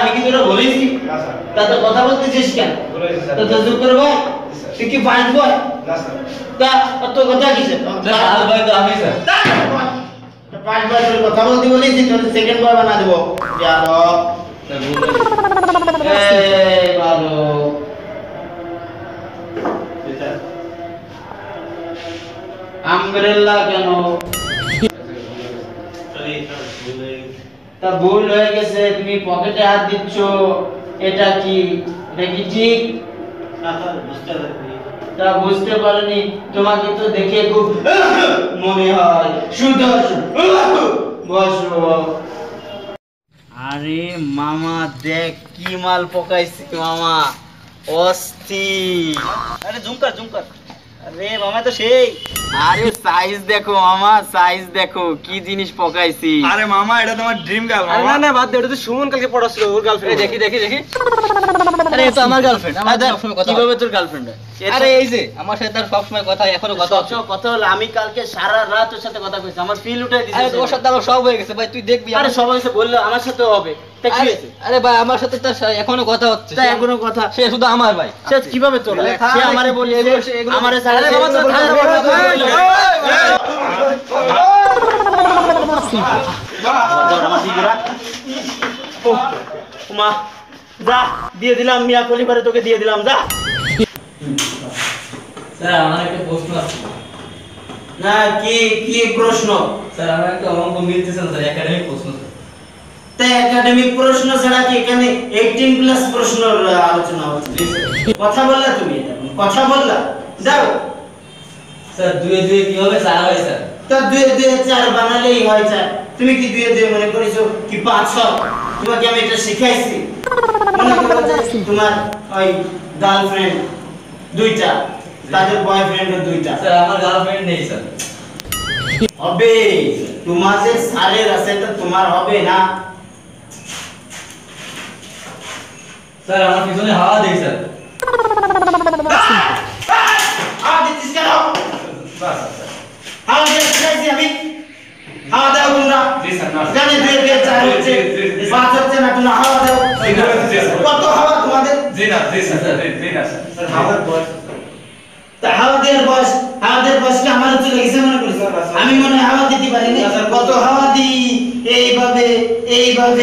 আমি কি তোরা বলেছি তাতে কথা বলতেছিস কেন? তো চুপ করে বল, তুই কি ফাইন বল তা তো কথা কিসে? আর ভাই তো আমি স্যার পাঁচ বার তোর কথা বলতে বলেছি, তোর সেকেন্ড বার বানা দেবো। জানো এই ভালো আমব্রেলা কেন? তা ভুল হয়ে গেছে, তুমি পকেটে হাত দিচ্ছ, এটা কি? এটা কি ঠিক? তা বুঝতে পারোনি, তোমাকে তো দেখে খুব মনে হয় সুদর্শন। বসো। আরে মামা দেখ কি মাল পকাইছি মামা, অস্থির। আরে ঝুমকার ঝুমকার, আরে মামা তো সেই। আরে সাইজ দেখো মামা, সাইজ দেখো কি জিনিস পকাইছি। আরে মামা এটা তোমার ড্রিম গার্ল মামা। না না বাদ দে, এটা তো সুমন কালকে পড়াছিল ওর গার্লফ্রেন্ড। দেখি দেখি দেখি, আরে এটা আমার গার্লফ্রেন্ড। আমার সবসময় কথা। কিভাবে তোর গার্লফ্রেন্ড? আরে এই যে আমার সাথে তার সব সময় কথা, এখনো কথা হচ্ছে। কথা হলো আমি কালকে সারা রাত ওর সাথে কথা কইছি, আমার ফিল উঠাই দিছে। আরে তোর সাথে আমার সব হয়ে গেছে ভাই, তুই দেখবি। আরে সবাই এসে বললো আমার সাথে হবে, তা কি হয়েছে? আরে ভাই আমার সাথে তার এখনো কথা হচ্ছে। তা এখনো কথা? সে শুধু আমার ভাই। সে কিভাবে তোর? সে আমারে বলি আমারে সারা। আরে বাবা তো মা যা দিয়ে দিলাম, মিয়া কলিবারে তোকে দিয়ে দিলাম, যা। স্যার আমার একটা প্রশ্ন আছে। না কি কি প্রশ্ন? স্যার আমার একটা অঙ্ক মিলতেছে না স্যার, একাডেমিক প্রশ্ন স্যার। তাই একাডেমিক প্রশ্ন ছাড়া কি এখানে 18 প্লাস প্রশ্ন আলোচনা হচ্ছে? কথা বললা তুমি, কথা বললা, যাও। স্যার 2 এ 2 কি হবে? 4 হয় স্যার। তা 2 এ 2 4 বানালেই হয় 4। তুমি কি 2 এ 2 মনে করেছো কি 5 6? তোমাকে আমি এটা শিখাইছি। মনে করো যে তোমার ওই গার্লফ্রেন্ড দুইটা, তাদের বয়ফ্রেন্ডও দুইটা। স্যার আমার গার্লফ্রেন্ড নেই স্যার। হবে, তোমাদের সারের আছে তো তোমার হবে না? স্যার আমার পিছনে হাওয়া দেই স্যার। হাওয়া দিচ্ছিস কেন? হাওয়া দিচ্ছি আমি, হাওয়া দাও তোমরা। জানি 2 এ 2 4 হচ্ছে, 5 হচ্ছে না, তোমরা হাওয়া দাও। কত হাওয়া তোমাদের? জি না স্যার হাওয়ার বয়স। তা হাওয়া দেওয়ার বয়স, হাওয়া দেওয়ার বয়স কি আমার চলে গেছে মনে করিস? আমি মনে হয় হাওয়া দিতে পারিনি। কত হাওয়া দিই, এইভাবে এইভাবে